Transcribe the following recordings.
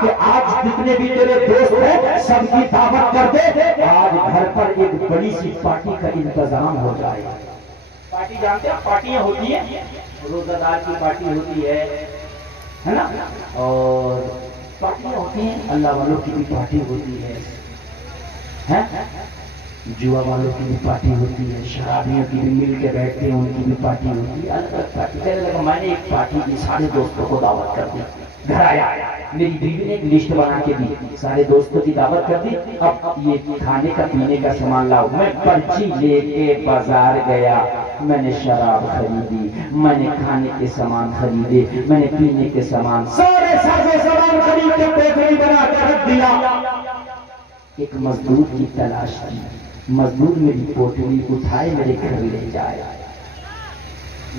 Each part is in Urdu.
کہ آج جتنے بھی تیرے دوست ہیں سب کی دعوت کر دے، آج گھر پر ایک بڑی سی پارٹی کا انتظام ہو جائے۔ پارٹی جانتے ہیں پارٹیاں ہوتی ہیں، روزہ دار کی پارٹی ہوتی ہے نا، اور پارٹیاں ہوتی ہیں، اللہ والوں کی بھی پارٹی ہوتی ہے، جوا والوں کی بھی پارٹی ہوتی ہے، شرابیوں کی بھی مل کے بیٹھتے ہیں ان کی بھی پارٹی ہوتی ہے، الگ الگ پارٹی۔ کہنے لگا میں نے ایک پارٹی کی، سارے دوستوں کو دعوت کر دی، گھر آیا، میری بیوی نے ایک لسٹ بنا کے دی، سارے دوستوں کی دعوت کر دی، اب یہ کھانے کا پینے کا سامان لاؤ۔ میں پرچی لے کے بازار گیا، میں نے شراب خریدی، میں نے کھانے کے سامان خریدے، میں نے پینے کے سامان، سارے سامان خرید کے ٹوکری بنا کے رکھ دیا۔ ایک مزدور کی تلاش کی، مزدور میری پوٹلی اٹھائے میرے گھر لے جائے۔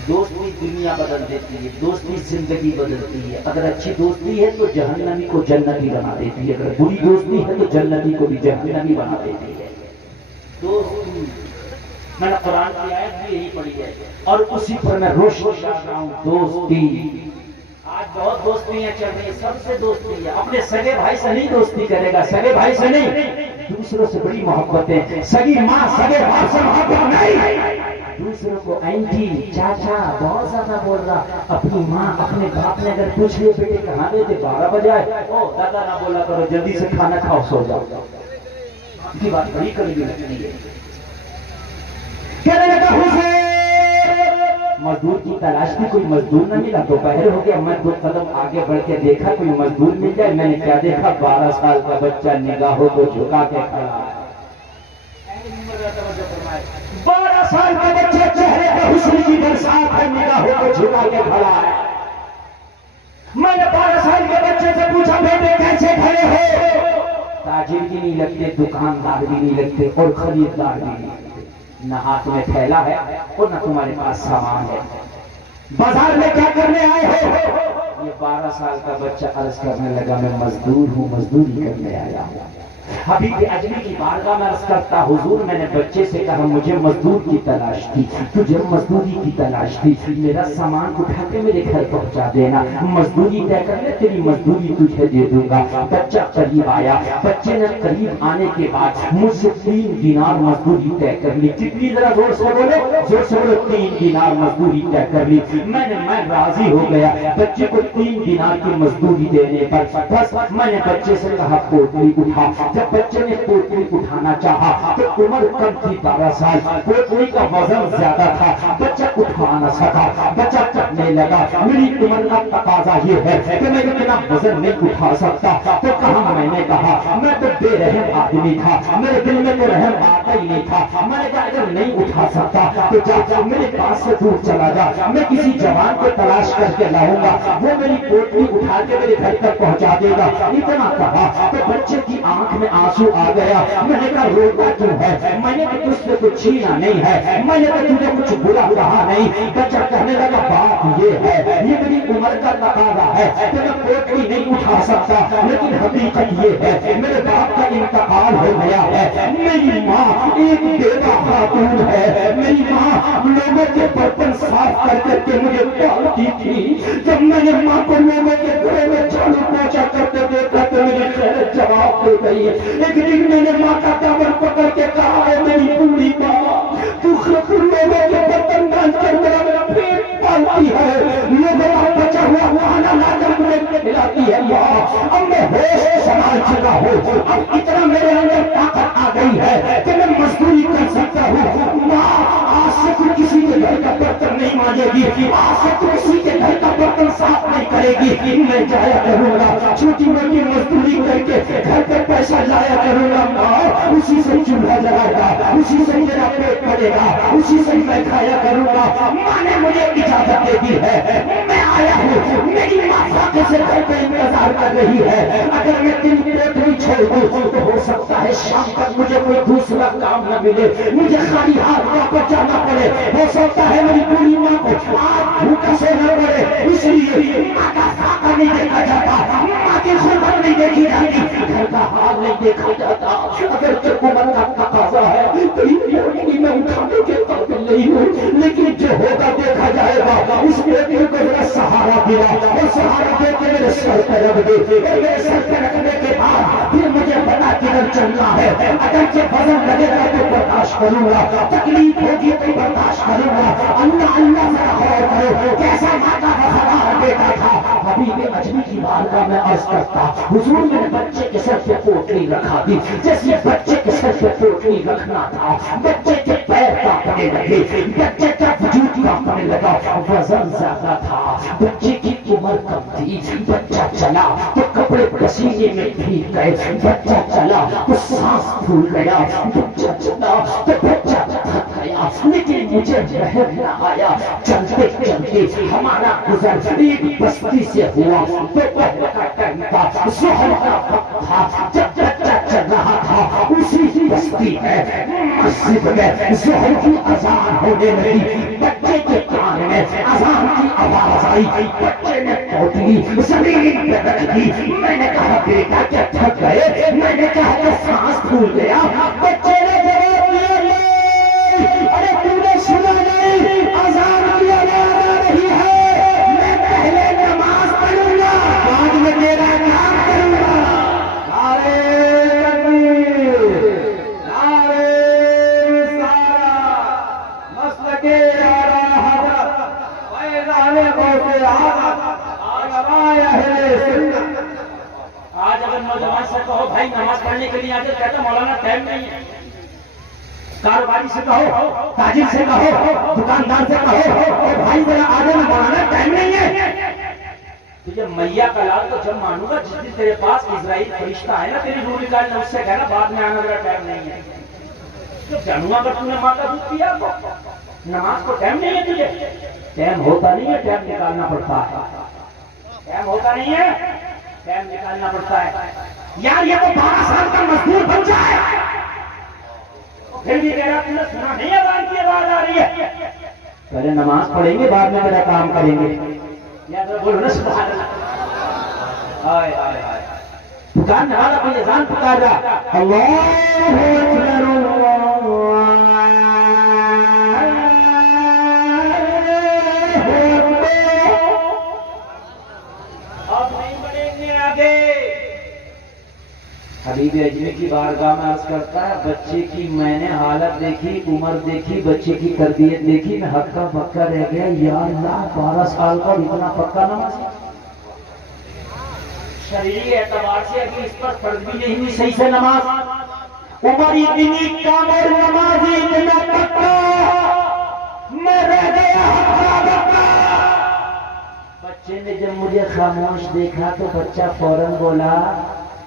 دوستی دنیا بدل دیتی ہے، دوستی زندگی بدلتی ہے۔ اگر اچھی دوستی ہے تو جہنمی کو جنتی بنا دیتی ہے، اگر بری دوستی ہے تو جنتی کو بھی جہنمی بنا دیتی ہے۔ دوستی، میں نے قرآن کی آیت بھی یہی پڑھی ہے اور اسی پر میں روشن کر رہا ہوں۔ دوستی، آج بہت دوستیاں چل رہی ہیں، سب سے دوستی ہے، اپنے سگے بھائی سے نہیں دوستی کرے گا، سگے بھائی سے نہیں، دوسروں سے بڑی محبتیں، سگی ماں سگے باپ سے محبت نہیں، دوسروں کو اینٹی چاچا بہت زیادہ بول رہا۔ اپنی ماں اپنے باپ نے اگر پوچھ لیا بیٹے کہاں گئے تھے 12 بجے آئے، او دادا نہ بولا کرو، جلدی سے کھانا کھاؤ سو جاؤ، ان کی بات بڑی کڑوی لگتی ہے۔ کہنے لگا حسین مزدور کی تلاش کی، کوئی مزدور نہ ملا، دوپہر ہو گیا، میں 2 قدم آگے بڑھ کے دیکھا کوئی مزدور مل جائے۔ میں نے کیا دیکھا، 12 سال کا بچہ نگاہوں کو جھکا کے کھڑا ہے۔ 12 سال کا بچہ چہرے پہ حسن کی برسات ہے، نگاہوں کو جھکا کے کھڑا ہے۔ میں نے 12 سال کے بچے سے پوچھا بیٹے کیسے کھڑے ہو؟ تاجر بھی نہیں لگتے، دکاندار بھی نہیں لگتے اور خریدار بھی نہیں لگتے، نہ ہاتھ میں تھیلا ہے اور نہ تمہارے پاس سامان ہے، بازار میں کیا کرنے آئے ہو؟ یہ 12 سال کا بچہ عرض کرنے لگا میں مزدور ہوں، مزدوری کرنے آیا ہوں۔ حبیب اجمی کی بارگاہ میں عرض کرتا حضور میں نے بچے سے کہا مجھے مزدور کی تلاش تھی، تجھے مزدوری کی تلاش تھی، میرا سامان اٹھا کے میرے گھر پہنچا دینا، مزدوری طے کر لے تیری مزدوری تجھے دے دوں گا۔ بچہ قریب آیا، بچے نے قریب آنے کے بعد مجھ سے 3 دینار مزدوری طے کر لی۔ کتنی؟ ذرا زور سے بولے، زور سے بولے، 3 دینار مزدوری طے کر لی۔ میں راضی ہو گیا بچے کو 3 دینار کی مزدوری دینے پر۔ بس میں نے بچے سے کہا پوٹلی اٹھا۔ جب بچے نے پوٹلی اٹھانا چاہا تو عمر کم تھی 12 سال، پوٹلی کا وزن زیادہ تھا، بچہ اٹھا نہ سکا، بچہ کہنے لگا میری عمر کا تقاضا یہ ہے کہ میں اتنا وزن نہیں اٹھا سکتا۔ تو کہا میں نے کہا میں تو بے رحم آدمی تھا، میرے دل میں تو رحم آتا ہی نہیں تھا۔ میں نے کہا اگر نہیں اٹھا سکتا تو جا میرے پاس سے دور چلا جا، میں کسی جوان کو تلاش کر کے لاؤں گا، وہ میری پوٹلی اٹھا کے میرے گھر تک پہنچا دے گا۔ اتنا کہا تو بچے کی آنکھ میں آنسو آ گیا۔ میں نے کہا روتا کیوں ہے؟ میں نے تجھ سے کچھ چھینا نہیں ہے، میں نے تجھے کچھ برا کہا نہیں۔ بچہ کہنے لگا بات یہ ہے یہ میری عمر کا تقاضا ہے کہ میں پوٹلی نہیں اٹھا سکتا، لیکن حقیقت یہ ہے میرے باپ کا انتقال ہو گیا ہے، میری ماں ایک بیوہ خاتون ہے، میری ماں لوگوں کے برتن صاف کر کے مجھے پالتی تھی۔ جب میں نے ماں کو لوگوں کے گھروں میں جھاڑو پوچھا کرتے دیکھا تو میری خیر جواب دے گئی۔ ایک دن میں نے ماں کا دامن پکڑ کے کہا ہے میری بوڑھی ماں تو لوگوں کے برتن ڈال کر میرا پیٹ پالتی ہے، لوگوں کا بچا ہوا کھانا لا کر مجھے کھلاتی ہے۔ ماں اب میں ہوش سنبھال چکا ہوں، اب اتنا میرے اندر طاقت آ گئی ہے کہ میں مزدوری کر سکتا ہوں۔ ماں آج سے تو کسی کے گھر کا برتن نہیں مانجے گی، آج سے تو کسی کے گھر کا برتن صاف نہیں کرے گی، میں جایا کروں گا چھوٹی موٹی مزدوری کر کے گھر پہ پیسہ لایا کروں گا۔ ماں اسی سے چولہا جلائے گا، اسی سے میرا پیٹ بھرے گا، اسی سے میں کھایا کروں گا۔ ماں نے مجھے اجازت دے دی ہے، میں آیا ہوں، میری ماں فاقے سے گھر پہ انتظار کر رہی ہے۔ اگر میں تین پیٹ نہیں چھوڑ دوں تو ہو سکتا ہے شام تک مجھے کوئی دوسرا کام نہ ملے، مجھے خالی ہاتھ واپس جانا پڑے، ہو سکتا ہے میری بوڑھی ماں کو آج بھوکا سونا پڑے، اس لیے ماں کا فاقہ نہیں دیکھا جاتا، ماں کی خدمت نہیں دیکھی جاتی، گھر کا حال نہیں دیکھا جاتا۔ اگر عمر کا تقاضا ہے تو یہ پوٹلی میں اٹھانے کے قابل نہیں ہوں، لیکن جو ہوگا دیکھا جائے گا۔ اس بیٹی کو میرا سہارا دیا اور سہارا دے کے میرے سر پہ رکھ دے، اور میرے سر پہ رکھنے کے بعد پھر مجھے پتا کدھر چلنا ہے۔ اگرچہ وزن لگے گا تو برداشت کروں گا، تکلیف ہوگی تو برداشت کروں گا۔ اللہ اللہ ذرا غور کرو کیسا ماں کا وفادار بیٹا تھا۔ حبیب اجمی کی بارگاہ میں عرض کرتا، حضور میرے بچے کے سر پہ پوٹلی رکھا دی۔ جیسے بچے کے سر پہ پوٹلی رکھنا تھا، بچے کے پیر کانپنے لگے، بچے کا وجود کانپنے لگا، وزن زیادہ تھا، بچے کی عمر کم تھی۔ بچہ چلا تو کپڑے پسینے میں بھیگ گئے، بچہ چلا تو سانس پھول گیا، بچہ چلا تو بچہ تھک گیا، لیکن مجھے رحم نہ آیا۔ چلتے چلتے ہمارا گزر ایک بستی سے ہوا، دوپہر کا ٹائم تھا، ظہر کا وقت تھا۔ جب بچہ چل رہا تھا اسی بستی میں مسجد میں ظہر کی اذان ہونے لگی، بچے کے کان میں اذان کی آواز آئی، بچے نے پوٹلی زمین پہ رکھ دی۔ میں نے کہا بیٹا کیا تھک گئے؟ میں نے کہا کہ سانس پھول گیا۔ بچے نے جواب دیا نہیں، ارے تو نے سنا نہیں، اذان کی آواز آ رہی ہے، میں پہلے نماز پڑھوں گا بعد میں تیرا کام کروں گا۔ نعرہ تکبیر، نعرہ رسالت، مسلک اعلی حضرت، فیضان غوث اعظم، علماء اہل سنت۔ آج اگر نوجوان سے کہو بھائی نماز پڑھنے کے لیے آ جاؤ، کہتا مولانا ٹائم نہیں ہے۔ کاروباری سے کہو، تاجر سے کہو، دکاندار سے کہو کہ بھائی ذرا آ جانا مولانا ٹائم نہیں ہے۔ تجھے میاں کا لال تو جب مانوں گا جس دن تیرے پاس اسرائیل فرشتہ آئے نا تیری روح نکالنے، اس سے کہنا بعد میں آنا ذرا ٹائم نہیں ہے۔ تو جانوں گا اگر تم نے ماں کا دودھ پیا تو نماز کو ٹائم نہیں ہے تجھے؟ ٹائم ہوتا نہیں ہے، ٹائم نکالنا پڑتا ہے۔ ٹائم ہوتا نہیں ہے، ٹائم نکالنا پڑتا ہے۔ یار یہ تو 12 سال کا مزدور بن جائے پھر بھی کہہ رہا تم نے سنا نہیں اذان کی آواز آ رہی ہے؟ پہلے نماز پڑھیں گے بعد میں میرا کام کریں گے۔ یا تو بولو نا سبحان اللہ۔ آئے آئے آئے پکارنے والا کوئی اذان پکار رہا، اللہ اکبر حبیب اجمی کی بارگاہ میں عرض کرتا ہے، بچے کی میں نے حالت دیکھی، عمر دیکھی، بچے کی تربیت دیکھی، میں ہکا پکا رہ گیا۔ یا اللہ 12 سال کا اتنا پکا نمازی، شرعی اعتبار سے ابھی اس پر فرض بھی نہیں ہوئی صحیح سے نماز، عمر اتنی کم اور نمازی اتنا پکا، میں رہ گیا ہکا پکا۔ بچے نے جب مجھے خاموش دیکھا تو بچہ فوراً بولا،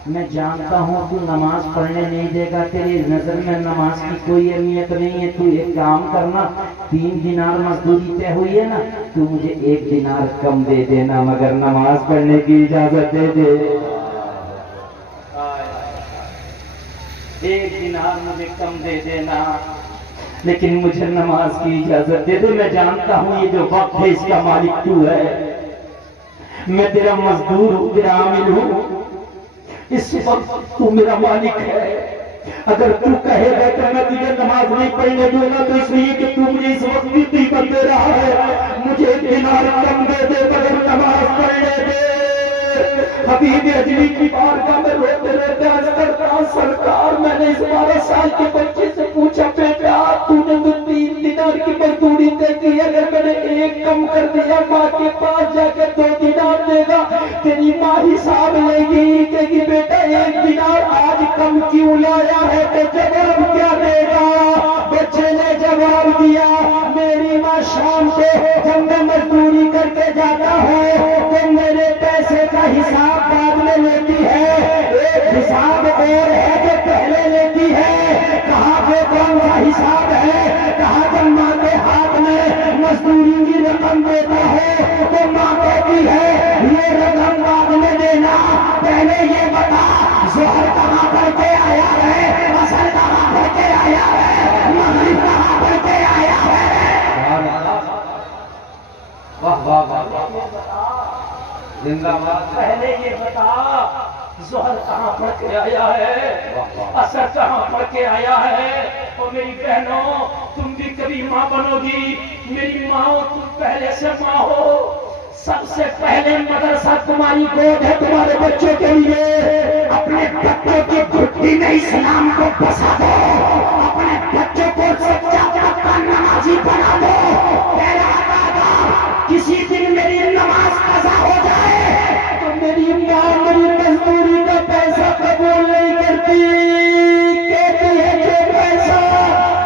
میں جانتا ہوں تو نماز پڑھنے نہیں دے گا، تیری نظر میں نماز کی کوئی اہمیت نہیں ہے، تو ایک کام کرنا، 3 دینار مزدوری طے ہوئی ہے نا، تو مجھے 1 دینار کم دے دینا مگر نماز پڑھنے کی اجازت دے دے۔ 1 دینار مجھے کم دے دینا لیکن مجھے نماز کی اجازت دے دے، میں جانتا ہوں یہ جو وقت ہے اس کا مالک تو ہے، میں تیرا مزدور ہوں، تیرا عامل ہوں، اس وقت تو میرا مالک ہے۔ اگر تو کہے گا کہ میں تجھے نماز نہیں پڑھنے دوں گا تو اس لیے کہ تو مجھے اس وقت بھی طاقت دے رہا ہے، مجھے 1 دینار کم دے دے مگر نماز پڑھنے دے۔ حبیب اجمی کی بارگاہ میں روتے روتے عرض کرتا، سرکار میں نے اس 12 سال کے بچے سے پوچھا، بیٹا تو نے تو 3 دینار کی مزدوری طے کی، اگر میں نے 1 کم کر دیا ماں کے پاس جا کے 2 دینار دے گا، تیری ماں حساب لے گی کہ بیٹا 1 دینار آج کم کیوں لایا ہے، تو جواب کیا دے گا؟ بچے نے جواب دیا، میری ماں شام کو جب میں مزدوری کر کے جاتا ہوں تو میرے پیسے کا حساب بعد میں لیتی ہے، ایک حساب اور ہے جو پہلے لیتی ہے۔ کہاں پہ کون سا حساب ہے؟ کہاں جب ماں کے ہاتھ میں مزدوری کی رقم دیتا ہے تو ماں کہتی ہے یہ رقم بعد میں دینا، پہلے یہ بتا ظہر کہاں پڑھ کے آیا ہے، عصر کہاں پڑھ کے آیا ہے، مغرب کہاں پڑھ کے آیا ہے۔ واہ واہ واہ واہ، زندہ باد۔ پہلے یہ بتا ظہر کہاں پڑھ کے آیا ہے، اثر کہاں پڑھ کے آیا ہے۔ اور میری بہنوں تم بھی کبھی ماں بنو گی، میری ماں تم پہلے سے ماں ہو، سب سے پہلے مدرسہ تمہاری گود ہے تمہارے بچوں کے لیے۔ اپنے بچوں کی گھٹی میں اسلام کو بسا دو، اپنے بچوں کو سچا پکا نمازی بنا دو۔ پہلا آداب، کسی دن میری نماز قضا ہو جائے تو میری ماں میری مزدوری کا پیسہ قبول نہیں کرتی، کہتی ہے جو پیسہ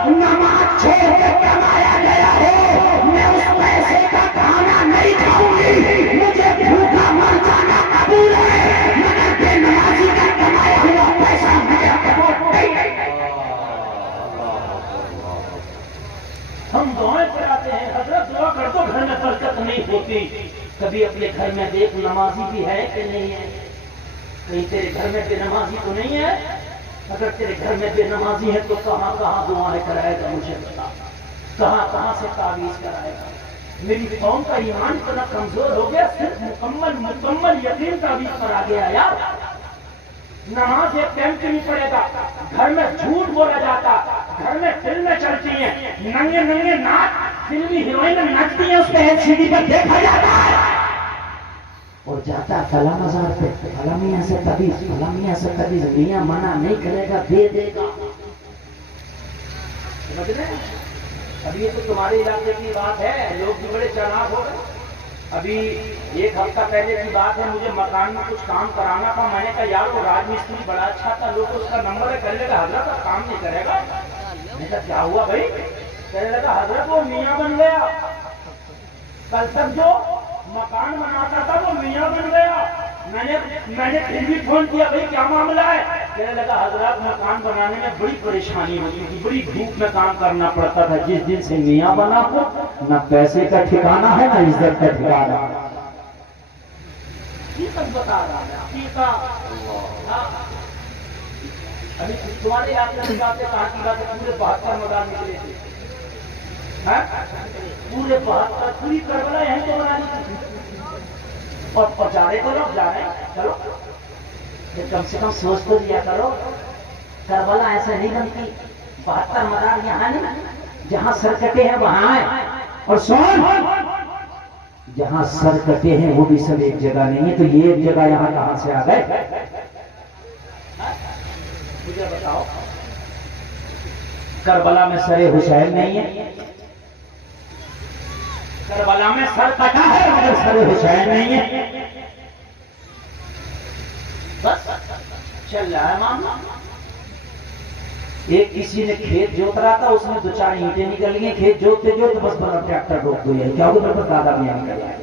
نماز چھوڑ کے کمایا گیا ہو میں اس پیسے کا کھانا نہیں کھاؤں گی، مجھے بھوکا مر جانا قبول ہے مگر بے نمازی کا کمایا ہوا پیسہ مجھے قبول نہیں۔ ہم دعائیں کراتے ہیں حضرت دعا کر دو گھر میں برکت نہیں ہوتی۔ کبھی اپنے گھر میں دیکھ نمازی بھی ہے کہ نہیں ہے، کہیں تیرے گھر میں بے نمازی تو نہیں ہے؟ اگر تیرے گھر میں بے نمازی ہے تو کہاں کہاں دعائیں کرائے گا مجھے بتا، کہاں کہاں سے تعویذ کرائے گا؟ میری قوم کا ایمان اتنا کمزور ہو گیا، صرف مکمل یقین تعویذ پر آ گیا یار۔ نماز ایک ٹائم کی نہیں پڑے گا، گھر میں جھوٹ بولا جاتا، گھر میں فلمیں چلتی ہیں، ننگے ننگے ناچ فلمی ہیروئن نچتی ہیں، اس پہ ایل سی ڈی پر دیکھا جاتا ہے اور جاتا فلاں مزار پہ، فلاں میاں سے تعویذ، فلاں میاں سے تعویذ، میاں منع نہیں کرے گا دے دے گا۔ سمجھ رہے ہیں؟ ابھی یہ تو تمہارے علاقے کی بات ہے، لوگ بھی بڑے چالاک ہو گئے۔ ابھی ایک ہفتہ پہلے کی بات ہے، مجھے مکان میں کچھ کام کرانا تھا، میں نے کہا یار وہ راج مستری بڑا اچھا تھا، لوگ اس کا نمبر ہے، کہنے لگا حضرت آپ کام نہیں کرے گا۔ میں نے کہا کیا ہوا بھائی؟ کہنے لگا حضرت وہ میاں بن گیا، کل تک جو مکان بناتا تھا وہ میاں بن گیا۔ میں نے پھر بھی فون کیا بھائی کیا معاملہ ہے؟ کہنے لگا حضرات مکان بنانے میں بڑی پریشانی ہوتی تھی، بڑی دھوپ میں کام کرنا پڑتا تھا، جس دن سے میاں بنا ہو نہ پیسے کا ٹھکانہ ہے نہ عزت کا ٹھکانہ۔ بتا رہا ابھی تمہارے علاقے کی بات ہے، کہاں کی بات ہے؟ پورے 72 مدار نکلے تھے، پورے 72 پوری کربلا یہیں تو بنا لی تھی اور جا رہے تھے لوگ، جا رہے ہیں چلو کم سے کم سوچ تو لیا کرو، کربلا ایسا نہیں بنتی، 72 مدار یہاں نہیں، جہاں سر کٹے ہیں وہاں ہے، اور سن جہاں سر کٹے ہیں وہ بھی سب ایک جگہ نہیں ہے، تو یہ ایک جگہ یہاں کہاں سے آ گئے؟ مجھے بتاؤ، کربلا میں سر حسین نہیں ہے، کربلا میں سر کٹا ہے مگر سر حسین نہیں ہے، بس چل رہا ہے معاملہ۔ ایک کسی نے کھیت جوت رہا تھا، اس میں 2-4 اینٹیں نکل گئی، کھیت جوتتے جوتتے بس بڑا ٹریکٹر روک دو، کیا ہوگا میرے پاس دادا میاں نکل آئے،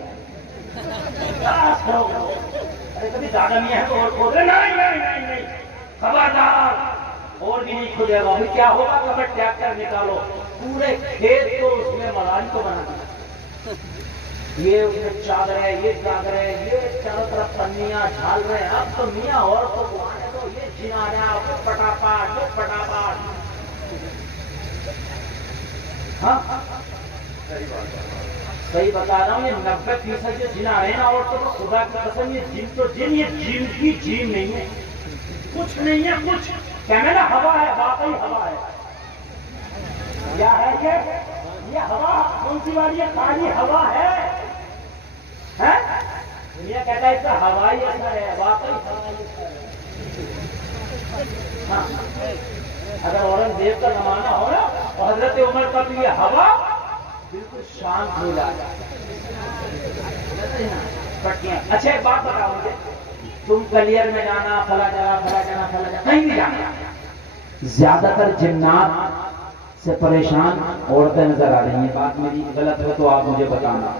ارے کبھی دادا میاں ہے تو اور کھود رہے، نہیں خبردار اور بھی نہیں کھدے گا، کیا ہوگا؟ کبھی ٹریکٹر نکالو، پورے کھیت کو اس میں ملان کو بنا دیا، یہ اس میں چادر ہے، یہ چادر ہے، یہ چاروں طرف پنیاں ڈھال رہے ہیں، اب تو میاں اور کو آنے دو، یہ جنانا وہ پٹاپاٹ وہ پٹاپاٹ۔ ہاں صحیح بتا رہا ہوں، یہ 90% جو جنا رہے ہیں عورتوں کو، خدا کی قسم یہ جن تو جن، یہ جن کی جن نہیں ہے، کچھ نہیں ہے، کچھ کیمرہ ہوا ہے، واقعی ہوا ہے، کیا ہے یہ ہوا کون سی والی ہے؟ خالی ہوا ہے، دنیا کہتا ہے اس کا ہوائی اثر ہے، واقعی ہوائی اثر ہے۔ اگر اورنگزیب کا زمانہ ہو نا اور حضرت عمر کا تو یہ ہوا بالکل شانت ہو جائے۔ اچھا ایک بات بتاؤ مجھے، تم کلیئر میں جانا، فلا جگہ کہیں بھی جانا، زیادہ تر جنات سے پریشان عورتیں نظر آ رہی ہیں، بات میری غلط ہے تو آپ مجھے بتانا،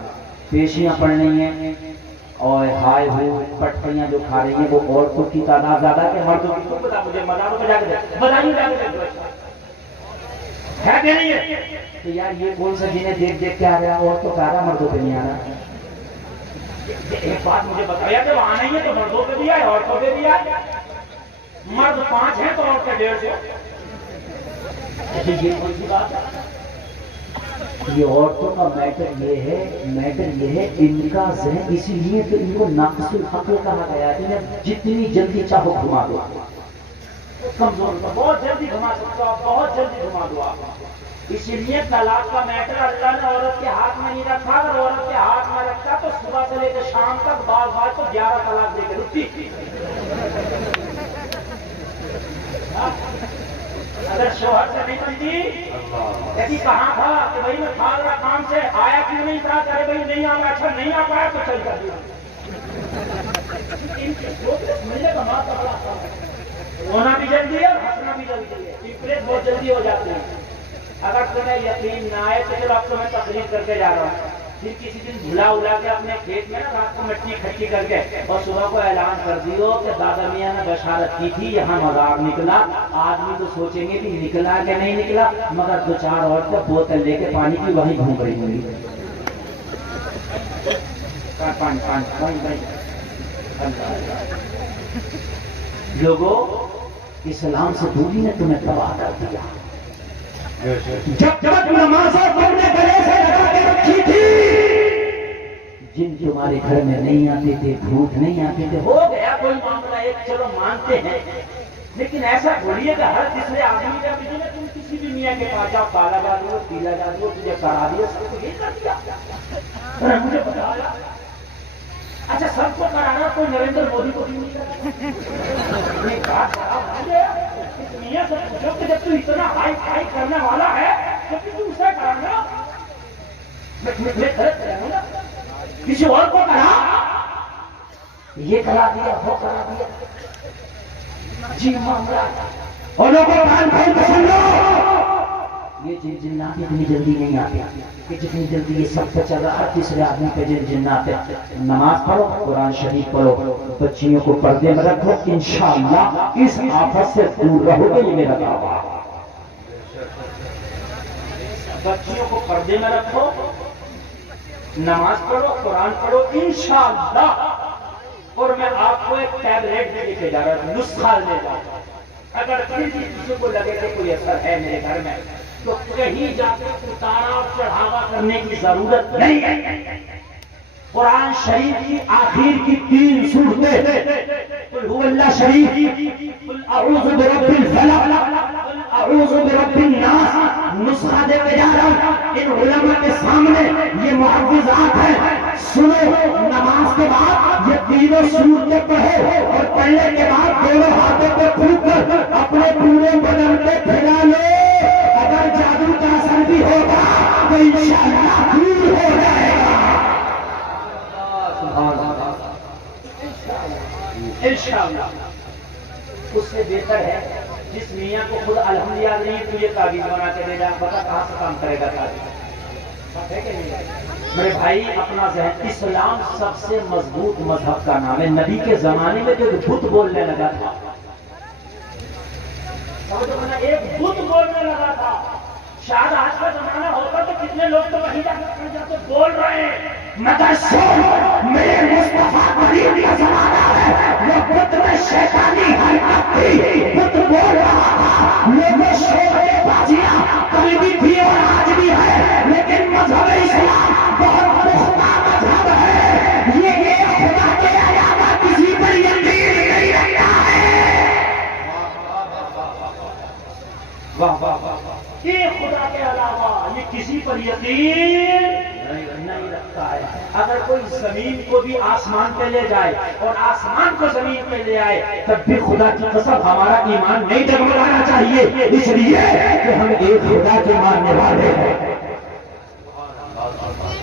پیشیاں پڑ رہی ہیں اور ہائے ہو پٹیاں جو کھا رہی ہیں، وہ عورتوں کی تعداد زیادہ ہے کہ مردوں کی؟ تم بتا مجھے، مداروں پہ جا کے بتائیے ہے کہ نہیں ہے؟ تو یار یہ کون سا جنہیں دیکھ دیکھ کے آ رہا ہے، عورتوں کا آ رہا مردوں پہ نہیں آ رہا؟ ایک بات مجھے بتایا کہ وہاں نہیں ہے تو مردوں پہ بھی آئے عورتوں پہ بھی آئے، مرد 5 ہیں تو عورتیں 150۔ یہ کون سی بات ہے؟ یہ عورتوں کا میٹر یہ ہے ان کا ذہن، اسی لیے تو ان کو ناقص العقل کہا گیا ہے۔ جتنی جلدی چاہو گھما دو، کمزور بہت جلدی گھما سکتے ہو آپ، بہت جلدی گھما دو آپ۔ اسی لیے طلاق کا میٹر اللہ نے عورت کے ہاتھ میں نہیں رکھا، اگر عورت کے ہاتھ میں رکھتا تو صبح سے لے کے شام تک بعض بار تو 11 طلاق دے کے رکتی تھی۔ اگر شوہر سے نہیں ملتی کہتی کہاں تھا کہ بھائی میں کھا رہا کام سے آیا کیوں نہیں تھا، کہ بھائی نہیں آ رہا، اچھا نہیں آ پایا تو چل کر دیا۔ ملنے کا ماں کا بڑا ہونا بھی جلدی ہے اور ہنسنا بھی جلدی ہے، امپریس بہت جلدی ہو جاتے ہیں۔ اگر تمہیں یقین نہ آئے تو چلو اب تو میں تقریر کر کے جا رہا ہوں، پھر کسی دن بھلا کے اپنے کھیت میں نا رات کو مٹی کھٹی کر کے اور صبح کو اعلان کر دیو کہ دادا میاں نے بشارت کی تھی یہاں مذاق نکلا، آدمی تو سوچیں گے کہ نکلا کہ نہیں نکلا، مگر دو چار عورتیں بوتل لے کے پانی کی وہیں گھوم رہی ہوں گی۔ لوگوں اسلام سے دوری نے تمہیں تباہ کر دیا۔ جب نمازیں پڑھنے گلے سے لگا کے رکھی تھی، جن تمہارے گھر میں نہیں آتے تھے، بھوت نہیں آتے تھے، ہو گیا کوئی معاملہ ایک، چلو مانتے ہیں، لیکن ایسا بولیے کہ ہر تیسرے آدمی کا بھی تم کسی بھی میاں کے پاس جاؤ، کالا جادو پیلا جادو تجھے کرا دیا، سب کو یہ کر دیا، مجھے بتایا۔ اچھا سب کو کرانا کوئی نریندر مودی کو نہیں کرا، میاں سے پوچھو کہ جب تو اتنا ہائی فائی کرنے والا ہے تو تم اسے کرانا، میں غلط کر نا، کسی اور کو کرا، یہ کرا دیا وہ کرا دیا، جی معاملہ اور لوگوں کان کھول کے سن لو، یہ جنات اتنی جلدی نہیں آتے کہ جتنی جلدی یہ سب پہ چل رہا، ہر تیسرے آدمی پہ جنات ہے۔ نماز پڑھو، قرآن شریف پڑھو، بچیوں کو پردے میں رکھو، انشاءاللہ اس آفت سے دور رہو گے، یہ میرا دعویٰ ہے۔ بچیوں کو پردے میں رکھو، نماز پڑھو، قرآن پڑھو، انشاءاللہ۔ اور میں آپ کو ایک ٹیبلیٹ دے کے جا رہا ہوں، نسخہ لے جا رہا ہوں، اگر پھر بھی کسی کو لگے کہ کوئی اثر ہے میرے گھر میں تو کہیں جا کے اتارا اور چڑھاوا کرنے کی ضرورت نہیں ہے۔ قرآن شریف کی آخر کی 3 سورتیں، قل هو اللہ شریف، قل اعوذ برب الفلق، قل اعوذ برب الناس، نسخہ دے کے جا رہا ہوں ان علماء کے سامنے، یہ معوذات ہیں، سنو، نماز کے بعد یہ تینوں سورتیں پڑھو اور پڑھنے کے بعد دونوں ہاتھوں کو پھونک کر اپنے پورے بدن پہ پھیلا لو، اگر جادو کا اثر بھی ہوگا تو انشاءاللہ دور ہو جائے گا، انشاءاللہ۔ اس سے بہتر ہے جس میاں کو خود الحمد یاد نہیں تو یہ تعبیر بنا کے دے جائے، پتا کہاں سے کام کرے گا تعبیر ہے کہ نہیں؟ میرے بھائی اپنا ذہن، اسلام سب سے مضبوط مذہب کا نام ہے۔ نبی کے زمانے میں جو بت بولنے لگا تھا، ایک بت بولنے لگا تھا، شاید آج کا زمانہ ہوتا تو کتنے لوگ تو وہیں جا کر جاتے بول رہے ہیں، مگر سن میرے مصطفیٰ کریم کا زمانہ ہے، وہ بت میں شیطانی حرکت تھی، بت بول رہا تھا، لوگوں شور کے بازیاں کل بھی تھی اور آج بھی ہے، لیکن مذہب اسلام بہت پختہ مذہب ہے، یہ خدا کے علاوہ کسی پر یقین نہیں رکھتا ہے، واہ واہ واہ، یہ خدا کے علاوہ یہ کسی پر یقین نہیں رکھتا ہے۔ اگر کوئی زمین کو بھی آسمان پہ لے جائے اور آسمان کو زمین پہ لے آئے تب بھی خدا کی قسم ہمارا ایمان نہیں ڈگمگانا چاہیے، اس لیے کہ ہم ایک خدا کے ماننے والے ہیں،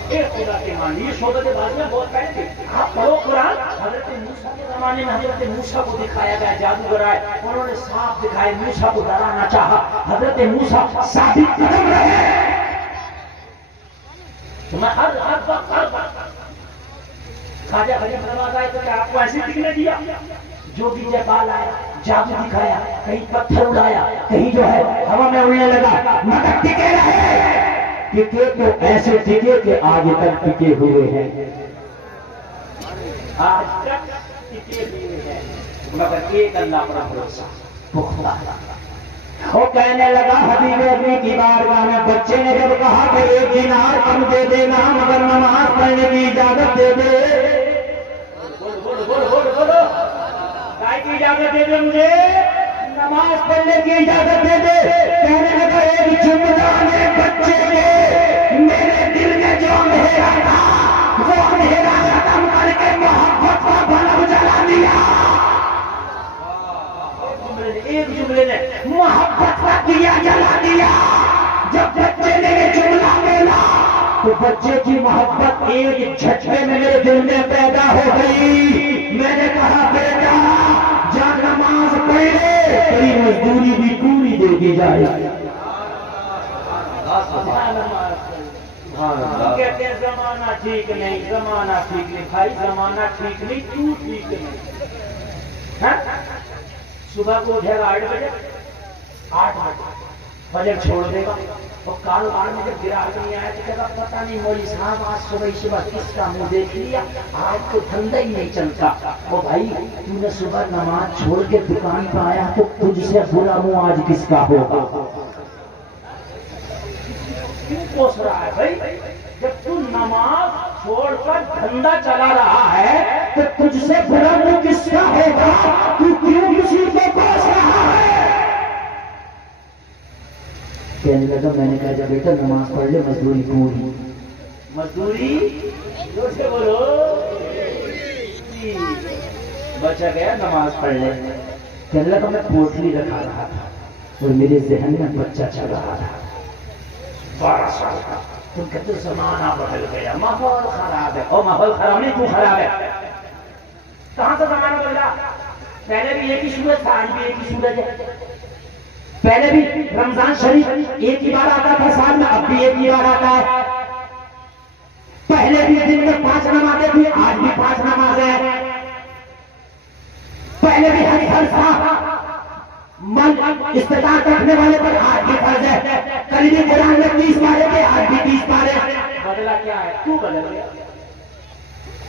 ایک خدا کے ماننے۔ یہ شعبہ کے بعد میں بہت پہلے آپ پڑھو قرآن، حضرت موسیٰ کے زمانے میں حضرت موسیٰ کو دکھایا گیا جادوگر آئے، انہوں نے سانپ دکھائے، موسیٰ کو ڈرانا چاہا، حضرت موسیٰ ثابت قدم رہے، میں ہر وقت خواجہ غریب نواز آئے تو کیا آپ کو ایسے دکھنے دیا؟ جو بھی جبال آیا، جادو دکھایا، کہیں پتھر اڑایا، کہیں جو ہے ہوا میں اڑنے لگا، مگر ٹکے رہے، ٹکے تو ایسے ٹکے کہ آج تک ٹکے ہوئے ہیں، آج تک ٹکے ہوئے ہیں، مگر ایک اللہ پر بھروسہ پختہ۔ وہ کہنے لگا حبیب اپنی کی بارگاہ میں بچے نے جب کہا کہ 1 دینار کم دے دینا مگر نماز پڑھنے کی اجازت دے دے. کیا کی اجازت دے دے؟ مجھے نماز پڑھنے کی اجازت دے دے. کہنے لگا ایک جملہ نے بچے کے میرے دل میں جو اندھیرا تھا وہ اندھیرا ختم کر کے محبت کا بلب جلا دیا. ایک جملے نے محبت کا دیا جلا دیا. جب بچے نے یہ جملہ بولا تو بچے کی محبت ایک جھٹکے میں میرے دل میں پیدا ہو گئی. میں نے کہا بیٹا جا نماز پڑھ لے تیری مزدوری بھی پوری دے دی جائے. کہتے ہیں زمانہ ٹھیک نہیں، زمانہ ٹھیک نہیں. بھائی زمانہ ٹھیک نہیں، تو ٹھیک نہیں. صبح کو اٹھے گا 8 بجے، 8 بجے فجر چھوڑ دے گا اور کاروبار میں جب گراہک نہیں آیا تو کہے گا پتہ نہیں مولوی صاحب آج صبح کس کا منہ دیکھ لیا، آج تو دھندا ہی نہیں چلتا. وہ بھائی تو نے صبح نماز چھوڑ کے دکان پہ آیا تو تجھ سے برا منہ آج کس کا ہوگا؟ کیوں کوس رہا ہے بھائی؟ جب تو نماز چھوڑ کر دھندا چلا رہا ہے تو تجھ سے برا منہ کس کا ہوگا؟ تو کیوں کسی کو کوس رہا ہے؟ کہنے لگا میں نے کہا جب بیٹا نماز پڑھ لے مزدوری پوری. مزدوری جوڑ سے بولو. بچہ گیا نماز پڑھ لے. کہنے لگا میں پوٹلی رکھا رہا تھا اور میرے ذہن میں بچہ چل رہا تھا 12 سال کا. تم کہتے زمانہ بدل گیا، ماحول خراب ہے. اور ماحول خراب نہیں، تو خراب ہے. کہاں سے زمانہ بدلا؟ پہلے بھی ایک ہی سورج تھا، آج بھی ایک ہی سورج ہے. پہلے بھی رمضان شریف ایک ہی بار آتا تھا سال میں، اب بھی ایک ہی بار آتا ہے. پہلے بھی دن میں 5 نمازیں تھی، آج بھی 5 نمازیں. پہلے بھی حج تھا، من استطاعت رکھنے والے پر آج بھی فرض ہے. قریبی قرآن میں 30 پارے تھے، آج بھی 30 پارے. بدلا کیا ہے؟ تو بدل گیا.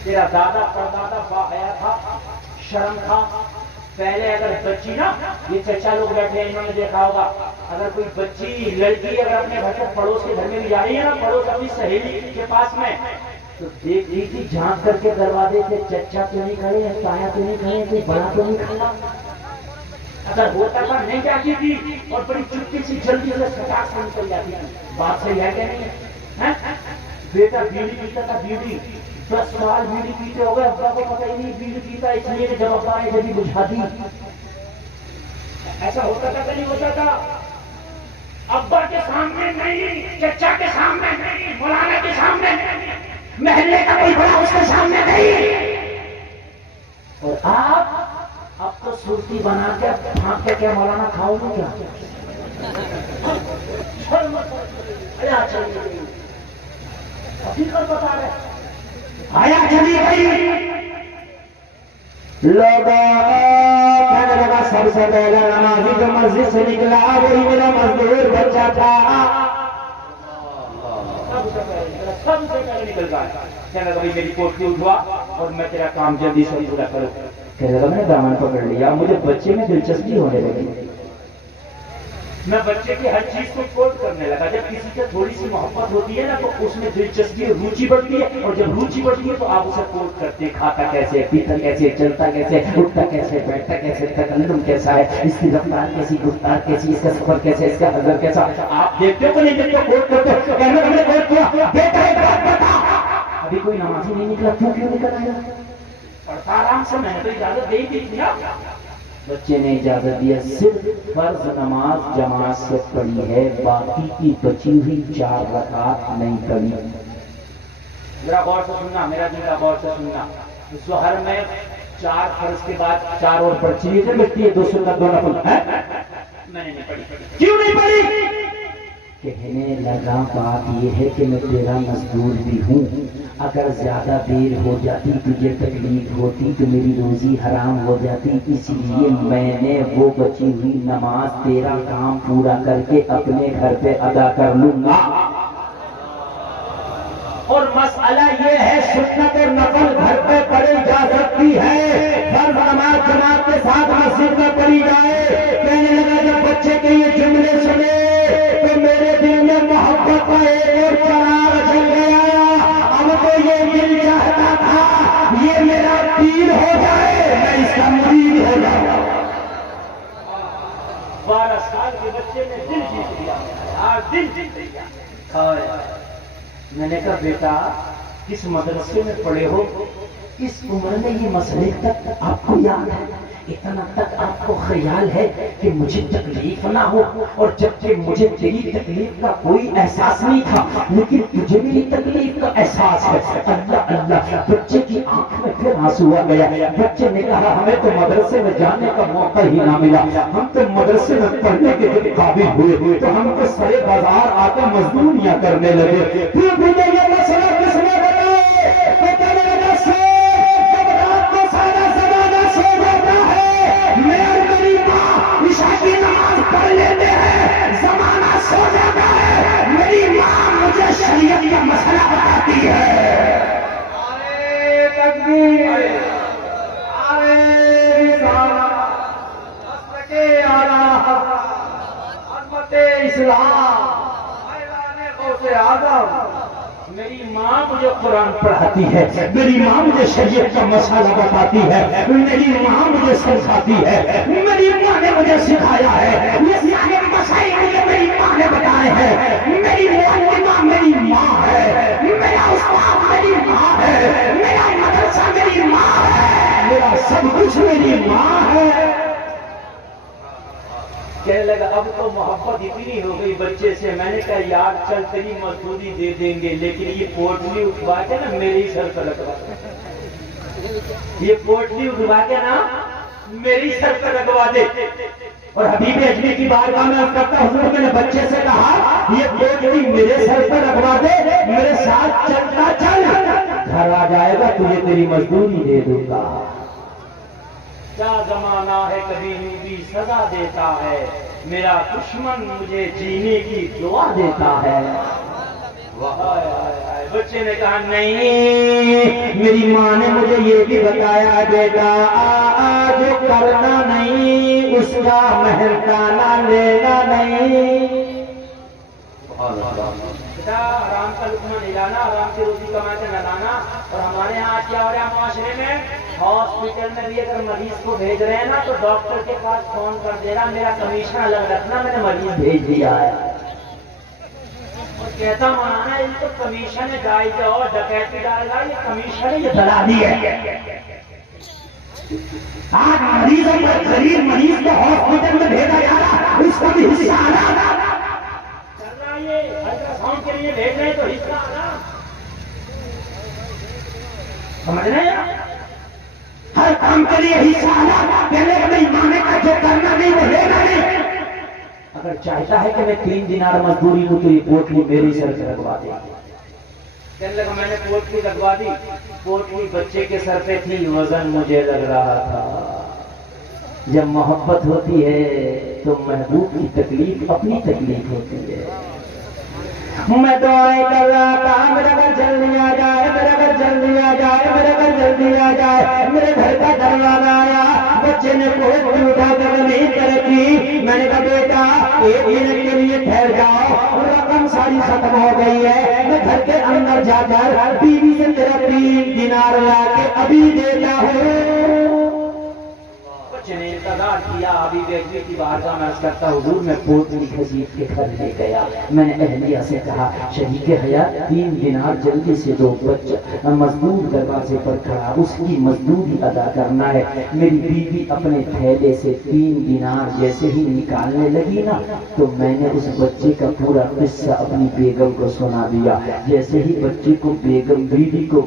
تیرا دادا پردادا باحیا تھا، شرم تھا. پہلے اگر بچی نا، یہ چچا لوگ بیٹھے ہیں انہوں نے دیکھا ہوگا، اگر کوئی بچی لڑکی اگر اپنے گھر سے پڑوس کے گھر میں بھی جا رہی ہے نا، پڑوس اپنی سہیلی کے پاس میں، تو دیکھ لی تھی جھانک کر کے دروازے سے چچا تو نہیں کھڑے ہیں، تایا تو نہیں کھڑے ہیں، کوئی بڑا تو نہیں کھڑا. اگر ہوتا تھا نہیں جاتی تھی اور بڑی چپکی سی جلدی سے سٹاک سے نکل جاتی تھی. بات صحیح ہے کہ نہیں ہے؟ بیٹا بیڑی پیتا تھا، بیڑی 10 سال بیڑی پیتے ہو گئے، ابا کو پتہ ہی نہیں بیڑی پیتا، اس لیے کہ جب ابا نے جبھی بجھا دی. ایسا ہوتا تھا کہ نہیں ہوتا تھا؟ ابا کے سامنے نہیں، چچا کے سامنے نہیں، مولانا کے سامنے نہیں، محلے کا کوئی بڑا اس کے سامنے نہیں. اور اب تو صورتی بنا کے پھانک کے کیا مولانا کھاؤ گے کیا؟ حقیقت بتا رہے آیا چلی گئی. لوگوں کہنے لگا سب سے پہلا نمازی جو مسجد سے نکلا وہی میرا مزدور بچہ تھا. سب سے پہلے نکل گیا. کہنے لگا میری کوٹھی اٹھوا اور میں تیرا کام جلدی سے پورا کروں. کہنے لگا میں نے دامن پکڑ لیا، مجھے بچے میں دلچسپی ہونے لگی. میں بچے کی ہر چیز کو کوٹ کرنے لگا. جب کسی سے تھوڑی سی محبت ہوتی ہے نا تو اس میں دلچسپی روچی بڑھتی ہے، اور جب روچی بڑھتی ہے تو آپ اسے کوٹ کرتے ہیں. کھاتا کیسے، پیتا کیسے، چلتا کیسے، اٹھتا کیسے، بیٹھتا کیسے، تکلم کیسا ہے، اس کی رفتار کیسی، گفتار کیسی، اس کا سفر کیسے، اس کا حضر کیسا. آپ دیکھتے ہو کہ نہیں دیکھتے ہو؟ کوٹ کرتے ہو. کہنے ہم نے کوٹ کیا. بیٹا ایک بات بتا، ابھی کوئی نمازی نہیں نکلا، کیوں نکل آیا؟ پڑھتا آرام سے، میں نے تو اجازت دے دی تھی نا. بچے نے اجازت دیا. صرف فرض نماز جماعت سے پڑھی ہے، باقی کی بچی ہوئی 4 رکعات نہیں پڑھی. میرا غور سے سننا، میرا جملہ غور سے سننا. ظہر میں 4 فرض کے بعد 4 اور پرچی نہیں لگتی ہے، 2 سنت 2 نفل. میں نے نہیں پڑھی. کیوں نہیں پڑھی؟ کہنے لگا بات یہ ہے کہ میں تیرا مزدور بھی ہوں، اگر زیادہ دیر ہو جاتی تجھے تکلیف ہوتی تو میری روزی حرام ہو جاتی، اس لیے میں نے وہ بچی ہوئی نماز تیرا کام پورا کر کے اپنے گھر پہ ادا کر لوں گا. اور مسئلہ یہ ہے سنت اور نفل گھر پہ پڑھی جا سکتی ہے، فرض نماز جماعت کے ساتھ مسجد میں پڑھی جائے. کہنے لگا جب بچے کے یہ سال کے بچے نے دل جیت لیا یار، دل جیت لیا۔ اور میں نے کہا بیٹا کس مدرسے میں پڑھے ہو؟ اس عمر میں یہ مسئلے تک آپ کو یاد ہے؟ اتنا تک آپ کو خیال ہے کہ مجھے تکلیف نہ ہو؟ اور جبکہ مجھے تیری تکلیف کا کوئی احساس نہیں تھا، لیکن تجھے میری تکلیف کا احساس ہے۔ اللہ اللہ، بچے کی آنکھ میں پھر آنسو آ گیا۔ بچے نے کہا ہمیں تو مدرسے میں جانے کا موقع ہی نہ ملا، ہم تو مدرسے میں پڑھنے کے جب قابل ہوئے تو ہم تو سرے بازار آ کر مزدوریاں کرنے لگے۔ پھر مجھے یہ مسئلہ کس نے بتائے؟ بتانے لگا جب رات کو سارا زمانہ سو جاتا ہے، میں اور میری ماں عشاء کی نماز پڑھ لیتے ہیں، زمانہ سو جاتا ہے، میری ماں مجھے شریعت کا مسئلہ بتاتی ہے۔ ارے تکبیر، ارے رسالت کے اعلیٰ عظمت اسلام، اعلان غوث اعظم۔ میری ماں مجھے قرآن پڑھاتی ہے، میری ماں مجھے شریعت کا مسئلہ بتاتی ہے، میری ماں مجھے سمجھاتی ہے، میری ماں نے مجھے سکھایا ہے، یہ سارے مسائل مجھے میری ماں نے بتائے ہیں۔ میری معلمہ میری ماں ہے، میرا استاد میری ماں ہے، میرا مدرسہ میری ماں ہے، میرا سب کچھ میری ماں ہے۔ کہنے لگا اب تو محبت اتنی ہو گئی بچے سے، میں نے کہا یار چل تیری مزدوری دے دیں گے، لیکن یہ پوٹلی اٹھوا کے نا میرے ہی سر پہ لگوا دے، یہ پوٹلی اٹھوا کے نا میری سر پہ لگوا دے۔ اور حبیب اجمی کی بارگاہ میں عرض کرتا حضور میں نے بچے سے کہا یہ پوٹلی میرے سر پہ لگوا دے، میرے ساتھ چلتا چل، گھر آ جائے گا تجھے تیری مزدوری دے دوں گا۔ کیا زمانہ ہے کبھی بھی سزا دیتا ہے، میرا دشمن مجھے جینے کی دعا دیتا ہے۔ بچے نے کہا نہیں، میری ماں نے مجھے یہ بھی بتایا بیٹا جو کرنا نہیں اس کا مہربانہ لینا نہیں۔ بیٹا آرام کا لقمہ نہیں لانا، آرام کی روزی کما کے نہ لانا۔ اور ہمارے یہاں کیا ہو رہا ہے معاشرے میں، ہاسپٹل میں بھی اگر مریض کو بھیج رہے ہیں نا تو ڈاکٹر کے پاس فون کر دینا میرا کمیشن الگ رکھنا، میں نے مریض بھیج دیا ہے۔ اور کہتا مانا ان کو کمیشن ہے، گائے کے اور ڈکیتی ڈال گا، یہ کمیشن ہے، یہ دلالی ہے۔ آج مریضوں پر غریب مریض کو ہاسپٹل میں بھیجا جا رہا، اس کا بھی حصہ آنا چل رہا، یہ الٹراساؤنڈ کے لیے بھیج رہے ہیں تو حصہ آنا، سمجھ رہے ہیں؟ ہر کام کے لیے حصہ آنا، پہلے اپنی مانے کا جو کرنا نہیں وہ لینا نہیں۔ اگر چاہتا ہے کہ میں 3 دینار مزدوری ہوں تو یہ پوٹلی میری سر سے لگوا دے۔ کہنے لگا میں نے پوٹلی لگوا دی، پوٹلی بچے کے سر پہ تھی، وزن مجھے لگ رہا تھا۔ جب محبت ہوتی ہے تو محبوب کی تکلیف اپنی تکلیف ہوتی ہے۔ میں دعائیں کر رہا تھا میرا گھر جلدی آ جائے، میرا گھر جلدی آ جائے، میرا گھر جلدی آ جائے۔ میرے گھر کا دروازہ آیا، بچے نے پوٹلی اٹھا کر نہیں رکھی، میں نے کہا بیٹا 1 منٹ کے لیے ٹھہر جاؤ، رقم ساری ختم ہو گئی ہے، میں گھر کے اندر جا کر بیوی سے تیرا 3 دینار لا کے ابھی دیتا ہوں۔ بچے نے انتظار کیا، ابھی بیٹی کی بارگاہ میں عرض کرتا حضور میں پوٹلی خرید کے گھر لے گیا۔ میں نے اہلیہ سے کہا شریک حیات 3 دینار جلدی سے دو، بچہ مزدور دروازے پر کھڑا، اس کی مزدوری ادا کرنا ہے۔ میری بیوی اپنے تھیلے سے 3 دینار جیسے ہی نکالنے لگی نا تو میں نے اس بچے کا پورا قصہ اپنی بیگم کو سنا دیا۔ جیسے ہی بچے کو بیگم، بیوی کو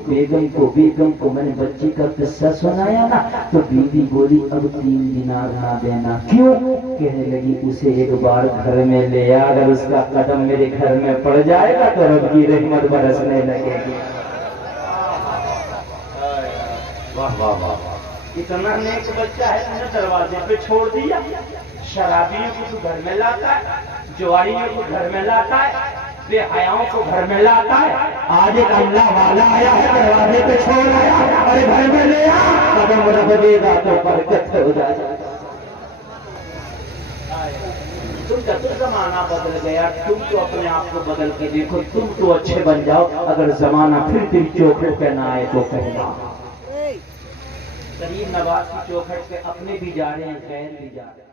بیگم کو میں نے بچے کا قصہ سنایا نا تو بیوی بولی اب 3 دینار نہ دینا۔ کیوں؟ کہنے لگی اسے ایک بار گھر میں لے آ، اگر اس کا قدم میرے گھر میں پڑ جائے گا تو رب کی رحمت برسنے لگے گی۔ واہ واہ واہ، اتنا نیک بچہ ہے تم نے دروازے پہ چھوڑ دیا۔ شرابیوں کو تو گھر میں لاتا ہے، جواریوں کو گھر میں لاتا ہے، بے حیاؤں کو گھر میں لاتا ہے۔ آج ایک اللہ والا آیا ہے، دروازے پہ چھوڑ آیا، ارے گھر میں لے آ، قدم رکھ دے گا تو برکت ہو جائے گا۔ تم کا تو زمانہ بدل گیا، تم تو اپنے آپ کو بدل کے دیکھو، تم تو اچھے بن جاؤ۔ اگر زمانہ پھر تیری چوکھٹ پہ نہ آئے تو کہنا۔ کریم نواز کی چوکھٹ پہ اپنے بھی جا رہے ہیں، غیر بھی جا رہے ہیں۔